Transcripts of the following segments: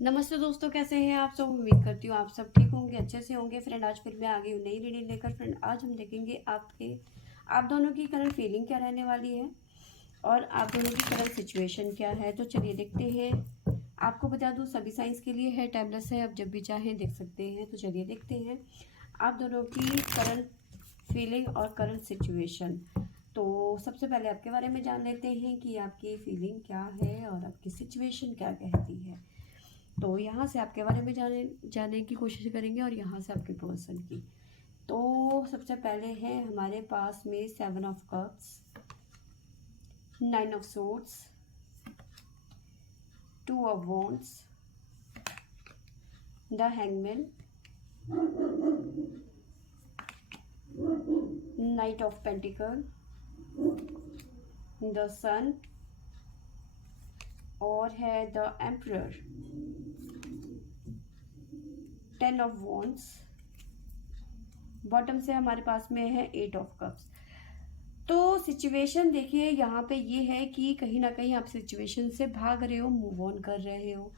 नमस्ते दोस्तों, कैसे हैं आप सब। उम्मीद करती हूँ आप सब ठीक होंगे, अच्छे से होंगे। फ्रेंड, आज फिर मैं आ गई हूँ नई रीडिंग लेकर। फ्रेंड, आज हम देखेंगे आप दोनों की करंट फीलिंग क्या रहने वाली है और आप दोनों की करंट सिचुएशन क्या है। तो चलिए देखते हैं। आपको बता दूँ, सभी साइंस के लिए है, टाइमलेस है, आप जब भी चाहें देख सकते हैं। तो चलिए देखते हैं आप दोनों की करंट फीलिंग और करंट सिचुएशन। तो सबसे पहले आपके बारे में जान लेते हैं कि आपकी फीलिंग क्या है और आपकी सिचुएशन क्या कहती है। तो यहाँ से आपके बारे में जाने की कोशिश करेंगे और यहाँ से आपके पर्सन की। तो सबसे पहले है हमारे पास में 7 of cups, 9 of swords, 2 of wands, the hangman, knight of pentacle, the sun और है the emperor, 10 of wands. Bottom से हमारे पास में है 8 ऑफ कप्स। तो सिचुएशन देखिए, यहाँ पे ये है कि कहीं ना कहीं आप सिचुएशन से भाग रहे हो, मूव ऑन कर रहे हो।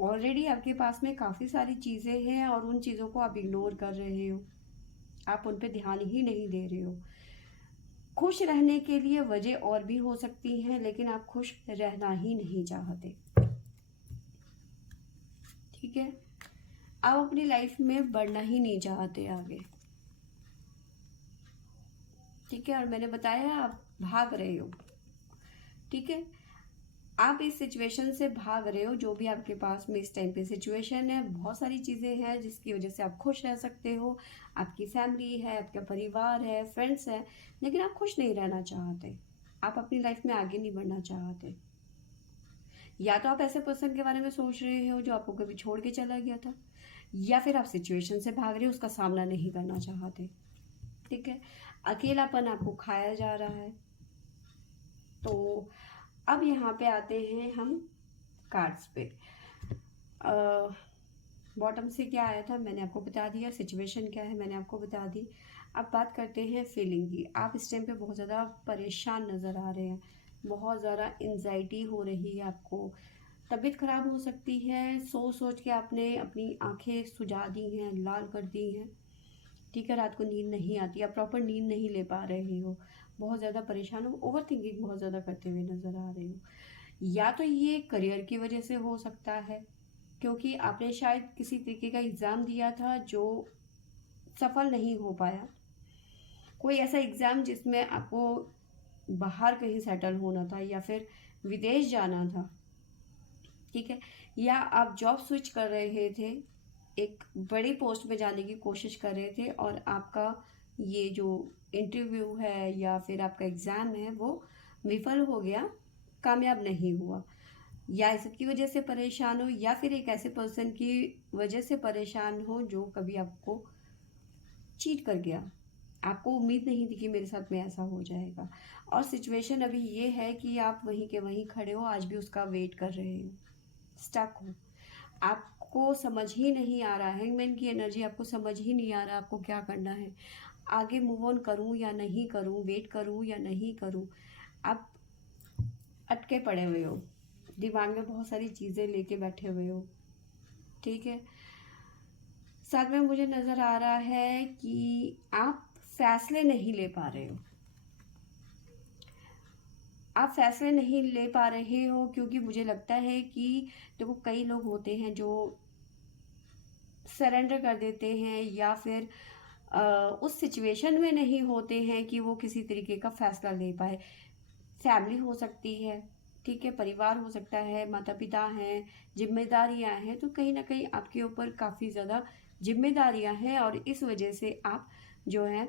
ऑलरेडी आपके पास में काफ़ी सारी चीज़ें हैं और उन चीज़ों को आप इग्नोर कर रहे हो, आप उन पे ध्यान ही नहीं दे रहे हो। खुश रहने के लिए वजह और भी हो सकती हैं, लेकिन आप खुश रहना ही नहीं चाहते। ठीक है, आप अपनी लाइफ में बढ़ना ही नहीं चाहते आगे। ठीक है, और मैंने बताया आप भाग रहे हो। ठीक है, आप इस सिचुएशन से भाग रहे हो। जो भी आपके पास में इस टाइम पे सिचुएशन है, बहुत सारी चीज़ें हैं जिसकी वजह से आप खुश रह सकते हो। आपकी फैमिली है, आपका परिवार है, फ्रेंड्स है, लेकिन आप खुश नहीं रहना चाहते। आप अपनी लाइफ में आगे नहीं बढ़ना चाहते। या तो आप ऐसे पर्सन के बारे में सोच रहे हो जो आपको कभी छोड़ के चला गया था, या फिर आप सिचुएशन से भाग रहे हो, उसका सामना नहीं करना चाहते। ठीक है, अकेलापन आपको खाया जा रहा है। तो अब यहाँ पे आते हैं हम कार्ड्स पे। बॉटम से क्या आया था मैंने आपको बता दिया, सिचुएशन क्या है मैंने आपको बता दी। अब बात करते हैं फीलिंग की। आप इस टाइम पे बहुत ज़्यादा परेशान नज़र आ रहे हैं, बहुत ज़्यादा एंजाइटी हो रही है आपको, तबीयत खराब हो सकती है। सोच सोच के आपने अपनी आंखें सुजा दी हैं, लाल कर दी हैं। ठीक है, रात को नींद नहीं आती, आप प्रॉपर नींद नहीं ले पा रहे हो, बहुत ज़्यादा परेशान हो, ओवर थिंकिंग बहुत ज़्यादा करते हुए नज़र आ रहे हो। या तो ये करियर की वजह से हो सकता है, क्योंकि आपने शायद किसी तरीके का एग्ज़ाम दिया था जो सफल नहीं हो पाया। कोई ऐसा एग्ज़ाम जिसमें आपको बाहर कहीं सेटल होना था या फिर विदेश जाना था। ठीक है, या आप जॉब स्विच कर रहे थे, एक बड़ी पोस्ट में जाने की कोशिश कर रहे थे और आपका ये जो इंटरव्यू है या फिर आपका एग्ज़ाम है वो विफल हो गया, कामयाब नहीं हुआ। या इस सब की वजह से परेशान हो, या फिर एक ऐसे पर्सन की वजह से परेशान हो जो कभी आपको चीट कर गया। आपको उम्मीद नहीं थी कि मेरे साथ में ऐसा हो जाएगा, और सिचुएशन अभी ये है कि आप वहीं के वहीं खड़े हो, आज भी उसका वेट कर रहे हो, स्टक हो। आपको समझ ही नहीं आ रहा है, हैंगमैन की एनर्जी, आपको समझ ही नहीं आ रहा आपको क्या करना है। आगे मूव ऑन करूं या नहीं करूं, वेट करूं या नहीं करूं। आप अटके पड़े हुए हो, दिमाग में बहुत सारी चीज़ें लेके बैठे हुए हो। ठीक है, साथ में मुझे नज़र आ रहा है कि आप फैसले नहीं ले पा रहे हो। आप फैसले नहीं ले पा रहे हो क्योंकि मुझे लगता है कि देखो, कई लोग होते हैं जो सरेंडर कर देते हैं या फिर उस सिचुएशन में नहीं होते हैं कि वो किसी तरीके का फैसला ले पाए। फैमिली हो सकती है, ठीक है, परिवार हो सकता है, माता पिता हैं, जिम्मेदारियां हैं। तो कहीं ना कहीं आपके ऊपर काफ़ी ज़्यादा जिम्मेदारियां हैं और इस वजह से आप जो है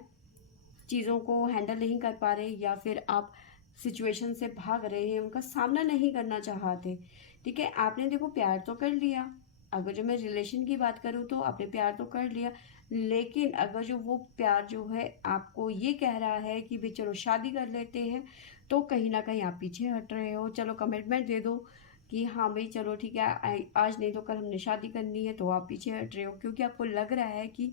चीज़ों को हैंडल नहीं कर पा रहे, या फिर आप सिचुएशन से भाग रहे हैं, उनका सामना नहीं करना चाहते। ठीक है, आपने देखो प्यार तो कर लिया। अगर जो मैं रिलेशन की बात करूँ तो आपने प्यार तो कर लिया, लेकिन अगर जो वो प्यार जो है आपको ये कह रहा है कि भाई चलो शादी कर लेते हैं, तो कहीं ना कहीं आप पीछे हट रहे हो। चलो कमिटमेंट दे दो कि हाँ भाई चलो ठीक है, आज नहीं तो कल हमने शादी करनी है, तो आप पीछे हट रहे हो क्योंकि आपको लग रहा है कि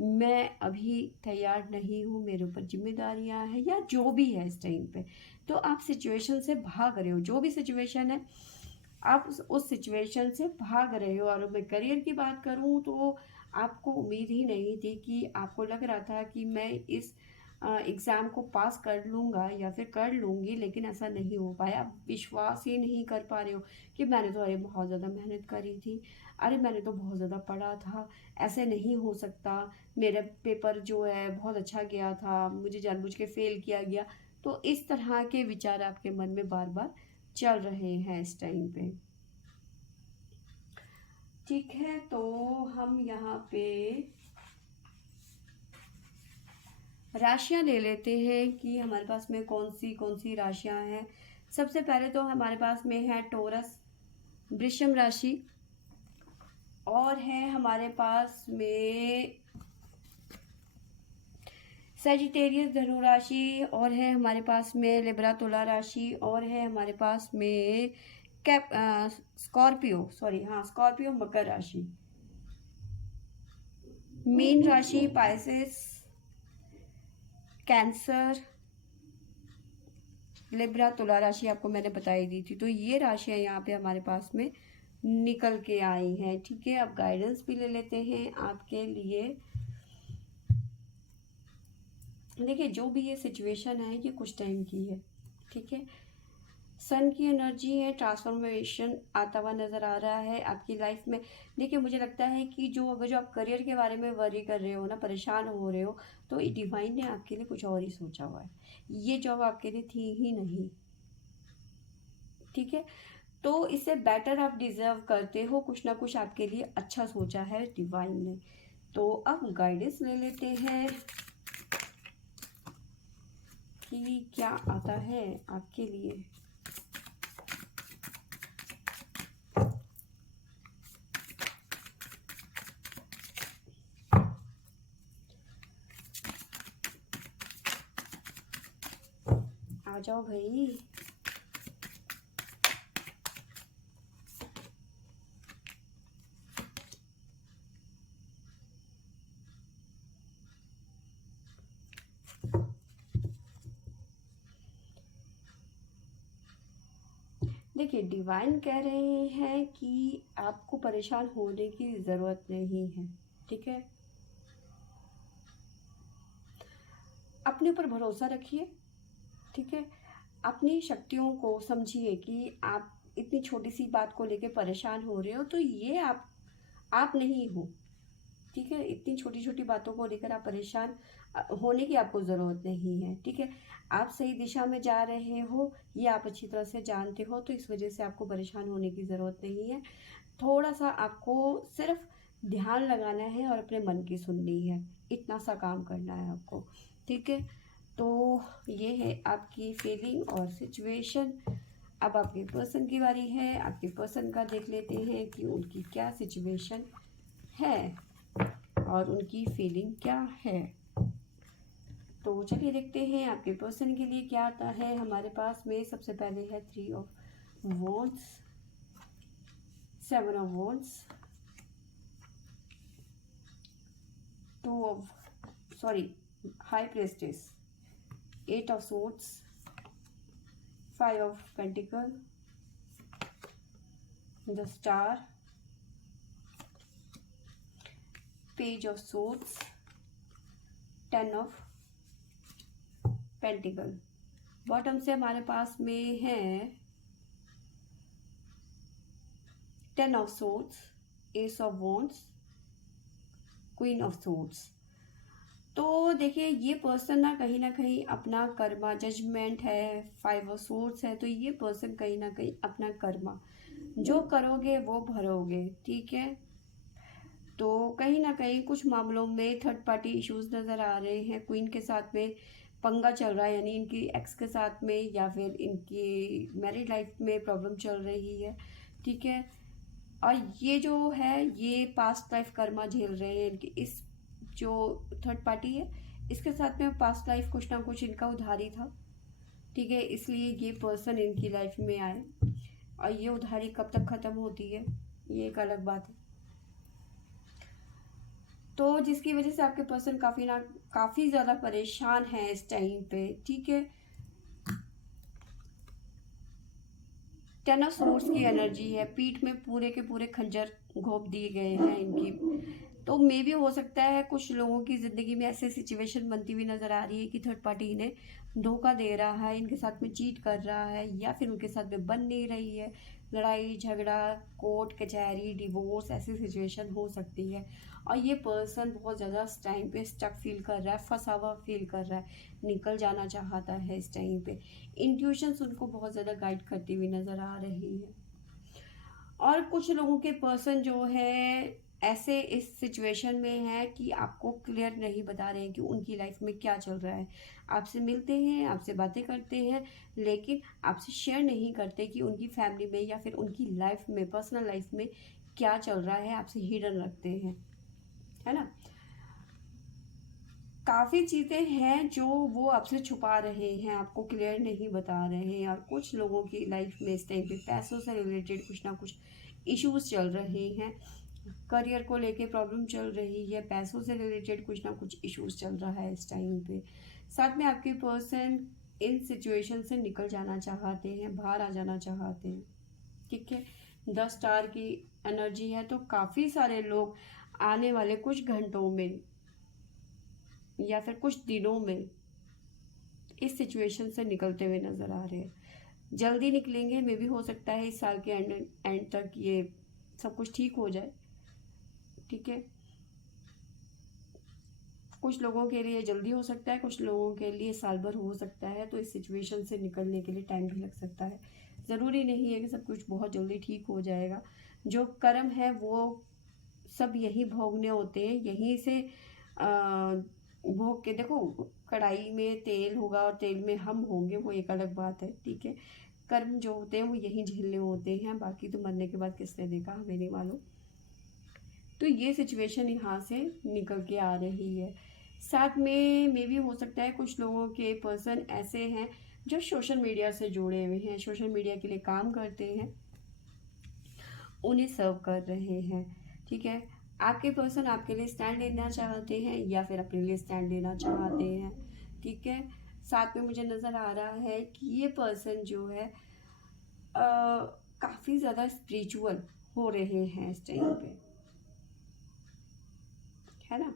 मैं अभी तैयार नहीं हूँ, मेरे ऊपर जिम्मेदारियां हैं, या जो भी है इस टाइम पे। तो आप सिचुएशन से भाग रहे हो, जो भी सिचुएशन है आप उस सिचुएशन से भाग रहे हो। और मैं करियर की बात करूं तो आपको उम्मीद ही नहीं थी कि आपको लग रहा था कि मैं इस एग्ज़ाम को पास कर लूँगा या फिर कर लूँगी, लेकिन ऐसा नहीं हो पाया। आप विश्वास ही नहीं कर पा रहे हो कि मैंने तो अरे बहुत ज़्यादा मेहनत करी थी, अरे मैंने तो बहुत ज़्यादा पढ़ा था, ऐसे नहीं हो सकता, मेरा पेपर जो है बहुत अच्छा गया था, मुझे जानबूझ के फ़ेल किया गया। तो इस तरह के विचार आपके मन में बार बार चल रहे हैं इस टाइम पे। ठीक है, तो हम यहाँ पे राशियाँ ले लेते हैं कि हमारे पास में कौन सी राशियाँ हैं। सबसे पहले तो हमारे पास में है टोरस, वृषभ राशि, और है हमारे पास में सजिटेरियस धनु राशि, और है हमारे पास में लिब्रा तुला राशि, और है हमारे पास में कैप स्कॉर्पियो, सॉरी हाँ स्कॉर्पियो मकर राशि, मीन राशि पाइसेस, कैंसर, लिब्रा तुला राशि आपको मैंने बताई दी थी। तो ये राशियाँ यहाँ पे हमारे पास में निकल के आई हैं। ठीक है, अब गाइडेंस भी ले लेते हैं आपके लिए। देखिए, जो भी ये सिचुएशन है ये कुछ टाइम की है। ठीक है, सन की एनर्जी है, ट्रांसफॉर्मेशन आता हुआ नज़र आ रहा है आपकी लाइफ में। देखिए, मुझे लगता है कि जो आप करियर के बारे में वरी कर रहे हो ना, परेशान हो रहे हो, तो डिवाइन ने आपके लिए कुछ और ही सोचा हुआ है। ये जॉब आपके लिए थी ही नहीं। ठीक है, तो इससे बेटर आप डिजर्व करते हो, कुछ ना कुछ आपके लिए अच्छा सोचा है डिवाइन ने। तो अब गाइडेंस ले लेते हैं कि क्या आता है आपके लिए। आ जाओ भाई। देखिए, डिवाइन कह रहे हैं कि आपको परेशान होने की ज़रूरत नहीं है। ठीक है, अपने ऊपर भरोसा रखिए। ठीक है, अपनी शक्तियों को समझिए कि आप इतनी छोटी सी बात को लेकर परेशान हो रहे हो, तो ये आप नहीं हो। ठीक है, इतनी छोटी छोटी बातों को लेकर आप परेशान होने की आपको ज़रूरत नहीं है। ठीक है, आप सही दिशा में जा रहे हो, ये आप अच्छी तरह से जानते हो, तो इस वजह से आपको परेशान होने की ज़रूरत नहीं है। थोड़ा सा आपको सिर्फ ध्यान लगाना है और अपने मन की सुननी है, इतना सा काम करना है आपको। ठीक है, तो ये है आपकी फीलिंग और सिचुएशन। अब आपके पर्सन की बारी है। आपके पर्सन का देख लेते हैं कि उनकी क्या सिचुएशन है और उनकी फीलिंग क्या है। तो चलिए देखते हैं आपके पर्सन के लिए क्या आता है। हमारे पास में सबसे पहले है 3 of wands, 7 of wands, 2 of high प्रेस्टेस, 8 of swords, 5 of pentacle, the star, page of swords, 10 of pentacle। Bottom से हमारे पास में है 10 of swords, ace of wands, queen of swords। तो देखिए, ये पर्सन ना कहीं अपना कर्मा, जजमेंट है, 5 ऑफ swords है, तो ये पर्सन कहीं ना कहीं अपना कर्मा जो करोगे वो भरोगे। ठीक है, तो कहीं ना कहीं कुछ मामलों में थर्ड पार्टी इश्यूज नज़र आ रहे हैं। क्वीन के साथ में पंगा चल रहा है, यानी इनकी एक्स के साथ में या फिर इनकी मैरिड लाइफ में प्रॉब्लम चल रही है। ठीक है, और ये जो है ये पास्ट लाइफ कर्मा झेल रहे हैं इनकी, इस जो थर्ड पार्टी है इसके साथ में पास्ट लाइफ कुछ ना कुछ इनका उधारी था। ठीक है, इसलिए ये पर्सन इनकी लाइफ में आए, और ये उधारी कब तक ख़त्म होती है ये एक अलग बात है। तो जिसकी वजह से आपके पर्सन काफ़ी ज़्यादा परेशान है इस टाइम पे। ठीक है, टेन ऑफ सोर्ड्स की एनर्जी है, पीठ में पूरे के पूरे खंजर घोंप दिए गए हैं इनकी। तो मे भी हो सकता है कुछ लोगों की ज़िंदगी में ऐसे सिचुएशन बनती हुई नज़र आ रही है कि थर्ड पार्टी इन्हें धोखा दे रहा है, इनके साथ में चीट कर रहा है, या फिर उनके साथ में बन नहीं रही है। लड़ाई झगड़ा, कोर्ट कचहरी, डिवोर्स, ऐसी सिचुएशन हो सकती है। और ये पर्सन बहुत ज़्यादा इस टाइम पे स्टक फील कर रहा है, फंसा हुआ फील कर रहा है, निकल जाना चाहता है इस टाइम पे। इंट्यूशंस उनको बहुत ज़्यादा गाइड करती हुई नज़र आ रही है। और कुछ लोगों के पर्सन जो है ऐसे इस सिचुएशन में है कि आपको क्लियर नहीं बता रहे हैं कि उनकी लाइफ में क्या चल रहा है। आपसे मिलते हैं, आपसे बातें करते हैं, लेकिन आपसे शेयर नहीं करते कि उनकी फैमिली में या फिर उनकी लाइफ में, पर्सनल लाइफ में क्या चल रहा है, आपसे हिडन रखते हैं, है ना। काफ़ी चीज़ें हैं जो वो आपसे छुपा रहे हैं, आपको क्लियर नहीं बता रहे हैं। और कुछ लोगों की लाइफ में इस टाइम पे पैसों से रिलेटेड कुछ ना कुछ इश्यूज चल रहे हैं, करियर को लेके प्रॉब्लम चल रही है, पैसों से रिलेटेड कुछ ना कुछ इश्यूज चल रहा है इस टाइम पे। साथ में आपके पर्सन इन सिचुएशन से निकल जाना चाहते हैं, बाहर आ जाना चाहते हैं, ठीक है। 10 स्टार की एनर्जी है, तो काफ़ी सारे लोग आने वाले कुछ घंटों में या फिर कुछ दिनों में इस सिचुएशन से निकलते हुए नज़र आ रहे हैं। जल्दी निकलेंगे, मे भी हो सकता है इस साल के एंड तक ये सब कुछ ठीक हो जाए, ठीक है। कुछ लोगों के लिए जल्दी हो सकता है, कुछ लोगों के लिए साल भर हो सकता है। तो इस सिचुएशन से निकलने के लिए टाइम भी लग सकता है। ज़रूरी नहीं है कि सब कुछ बहुत जल्दी ठीक हो जाएगा। जो कर्म है वो सब यही भोगने होते हैं, यहीं से भोग के देखो। कढ़ाई में तेल होगा और तेल में हम होंगे, वो एक अलग बात है, ठीक है। कर्म जो होते हैं वो यहीं झेलने होते हैं, बाकी तो मरने के बाद किसने देखा, हमें नहीं मालूम। तो ये सिचुएशन यहाँ से निकल के आ रही है। साथ में मे भी हो सकता है कुछ लोगों के पर्सन ऐसे हैं जो सोशल मीडिया से जुड़े हुए हैं, सोशल मीडिया के लिए काम करते हैं, उन्हें सर्व कर रहे हैं, ठीक है। आपके पर्सन आपके लिए स्टैंड लेना चाहते हैं या फिर अपने लिए स्टैंड लेना चाहते हैं, ठीक है। साथ में मुझे नज़र आ रहा है कि ये पर्सन जो है काफ़ी ज़्यादा स्पिरिचुअल हो रहे हैं इस टाइम पे, है ना।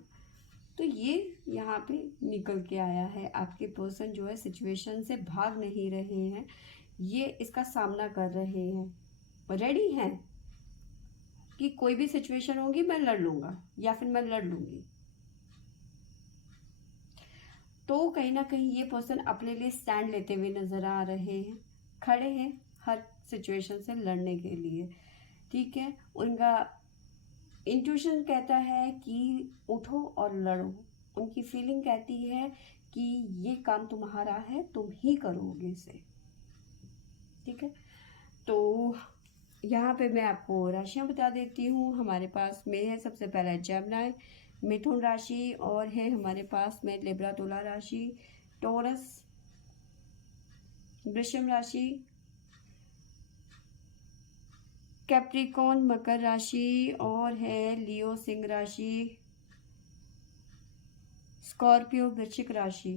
तो ये यहाँ पे निकल के आया है। आपके पर्सन जो है सिचुएशन से भाग नहीं रहे हैं, ये इसका सामना कर रहे हैं, रेडी हैं कि कोई भी सिचुएशन होगी मैं लड़ लूँगा या फिर मैं लड़ लूँगी। तो कहीं ना कहीं ये पर्सन अपने लिए स्टैंड लेते हुए नज़र आ रहे हैं, खड़े हैं हर सिचुएशन से लड़ने के लिए, ठीक है। उनका इंट्यूशन कहता है कि उठो और लड़ो। उनकी फीलिंग कहती है कि ये काम तुम्हारा है, तुम ही करोगे इसे, ठीक है। तो यहाँ पे मैं आपको राशियाँ बता देती हूँ। हमारे पास में है सबसे पहला जमनाय, मिथुन राशि, और है हमारे पास में लिब्रा तुला राशि, टोरस वृषभ राशि, कैप्रिकॉन मकर राशि, और है लियो सिंह राशि, स्कॉर्पियो वृश्चिक राशि।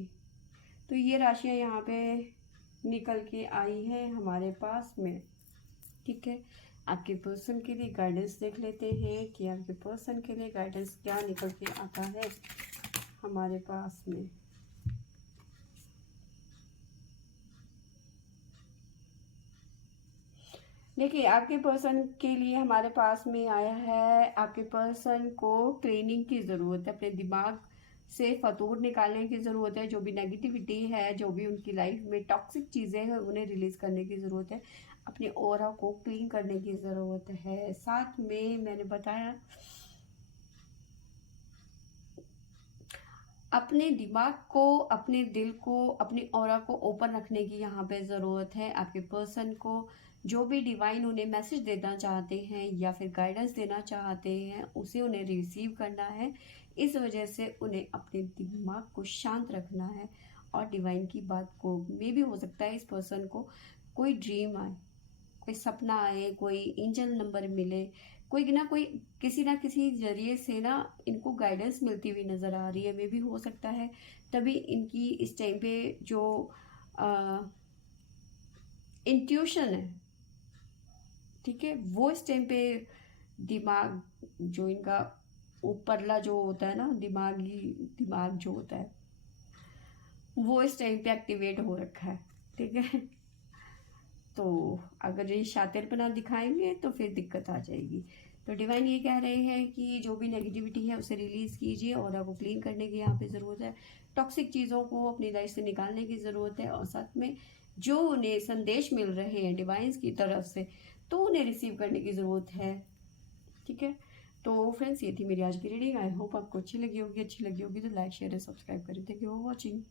तो ये राशियाँ यहाँ पे निकल के आई हैं हमारे पास में, ठीक है। आपके पर्सन के लिए गाइडेंस देख लेते हैं कि आपके पर्सन के लिए गाइडेंस क्या निकल के आता है हमारे पास में। देखिए, आपके पर्सन के लिए हमारे पास में आया है, आपके पर्सन को ट्रेनिंग की ज़रूरत है, अपने दिमाग से फतूर निकालने की ज़रूरत है। जो भी नेगेटिविटी है, जो भी उनकी लाइफ में टॉक्सिक चीज़ें हैं, उन्हें रिलीज़ करने की ज़रूरत है, अपने ऑरा को क्लीन करने की ज़रूरत है। साथ में मैंने बताया अपने दिमाग को, अपने दिल को, अपनी ऑरा को ओपन रखने की यहाँ पे ज़रूरत है। आपके पर्सन को जो भी डिवाइन उन्हें मैसेज देना चाहते हैं या फिर गाइडेंस देना चाहते हैं, उसे उन्हें रिसीव करना है। इस वजह से उन्हें अपने दिमाग को शांत रखना है और डिवाइन की बात को, मे भी हो सकता है इस पर्सन को कोई ड्रीम आए, कोई सपना आए, कोई एंजल नंबर मिले, कोई ना कोई किसी ना किसी जरिए से ना इनको गाइडेंस मिलती हुई नज़र आ रही है। मे भी हो सकता है तभी इनकी इस टाइम पे जो इंट्यूशन है ठीक है, वो इस टाइम पे दिमाग जो इनका ऊपरला जो होता है ना, दिमाग जो होता है वो इस टाइम पे एक्टिवेट हो रखा है। ठीक है, तो अगर ये शातिरपना दिखाएंगे तो फिर दिक्कत आ जाएगी। तो डिवाइन ये कह रहे हैं कि जो भी नेगेटिविटी है उसे रिलीज़ कीजिए, ऑरा को क्लीन करने की यहाँ पे ज़रूरत है, टॉक्सिक चीज़ों को अपनी लाइफ से निकालने की ज़रूरत है, और साथ में जो उन्हें संदेश मिल रहे हैं डिवाइंस की तरफ से तो उन्हें रिसीव करने की ज़रूरत है। ठीक है, तो फ्रेंड्स ये थी मेरी आज की रीडिंग। आई होप आपको अच्छी लगी होगी तो लाइक शेयर और सब्सक्राइब करें। Thank you for watching.